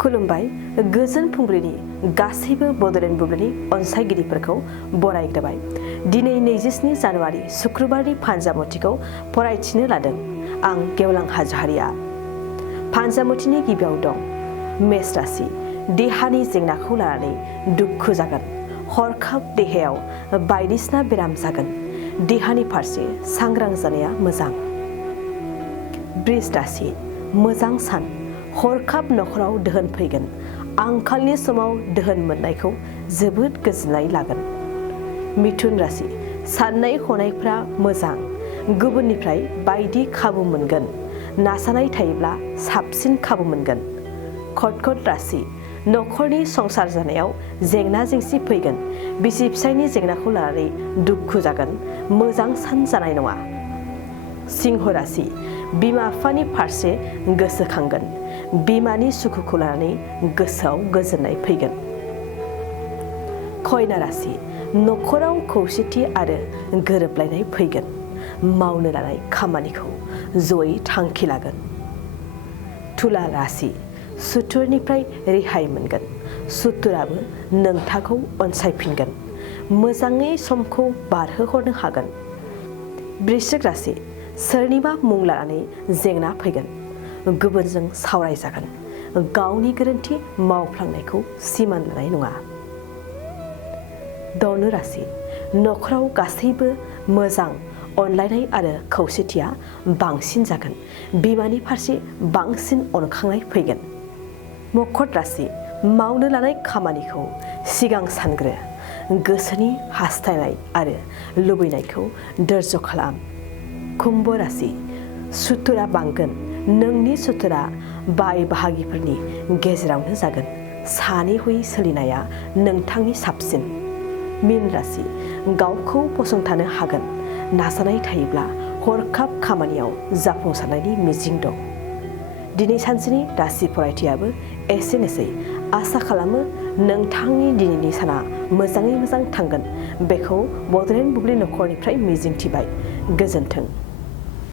खुलुमबाय गोजोन फुंबिलिनि गासैबो बड'लेण्ड बुब्लिनि अनसायगिरिफोरखौ बरायग्रोबाय। दिनै 27 जानुवारि शुक्रबारनि फानजामुथिखौ फरायथिनो लादों आं गेवलां हाज'हारिया। फानजामुथिनि गिबियाव दं मेष राशि। देहानि जेंनाखौ लानानै दुखु जागोन। हरखाब देहायाव बायदिसिना बेराम जागोन। देहानि फारसे सांग्रां जानाया मोजां। वृष राशि। मोजां सान। हरखाब नखराव दोहोन फैगोन। आंखालनि समाव दोहोन मोननायखौ जोबोद गोजोननाय लागोन। मिथुन राशि। साननाय हनायफ्रा मोजां। गुबुननिफ्राय बायदि खाबु मोनगोन। नाजानाय थायोब्ला साबसिन खाबु मोनगोन। कर्कट राशि। नखरनि संसार जानायाव जेंना जेंसि फैगोन। बिसि फिसायनि जेंनाखौ लानानै दुखु जागोन। मोजां सान जानाय नङा। सिंह राशि। बिमा बिफानि फारसे गोसोखांगोन। बिमानि सुखुखौ लानानै गोसोआव गोजोननाय फैगोन। कन्या राशि। नखराव खौसेथि आरो गोरोबलायनाय फैगोन। मावनो लानाय खामानिखौ जयै थांखि लागोन। तुला राशि। सुथुरनिफ्राय रेहाय मोनगोन। सुथुराबो नोंथांखौ अनसायफिनगोन। मोजाङै समखौ बारहोहरनो हागोन। वृश्चिक राशि। सोरनिबा मुं लानानै जेंना फैगोन। गुबुनजों सावरायजागोन। गावनि गोरोन्थि मावफ्लांनायखौ सिमान लानाय नङा। धनु राशि। नखराव गासैबो मोजां अनलायनाय आरो खौसेथिया बांसिन जागोन। बिमानि फारसे बांसिन अनखांनाय फैगोन। मकर राशि। मावनो लानाय खामानिखौ सिगां सानग्रो। गोसोनि हास्थायनाय आरो लुबैनायखौ धैर्य खालाम। कुम्भ राशि। सुथुरा बांगोन। नोंनि सुथुरा बाय बाहागिफोरनि गेजेरावनो जागोन। सानै हयै सोलिनाया नोंथांनि साबसिन। मीन राशि। गावखौ फसंथानो हागोन। नाजानाय थायोब्ला हरखाब खामानियाव जाफुंसारनायनि मिजिं दं। दिनै सानसेनि राशि फरायथियाबो एसेनोसै। आसा खालामो नोंथांनि दिनैनि साना मोजाङै मोजां थांगोन। बेखौ बड'लेण्ड बुब्लि नखरनिफ्राय मिजिंथिबाय। गोजोन्थों।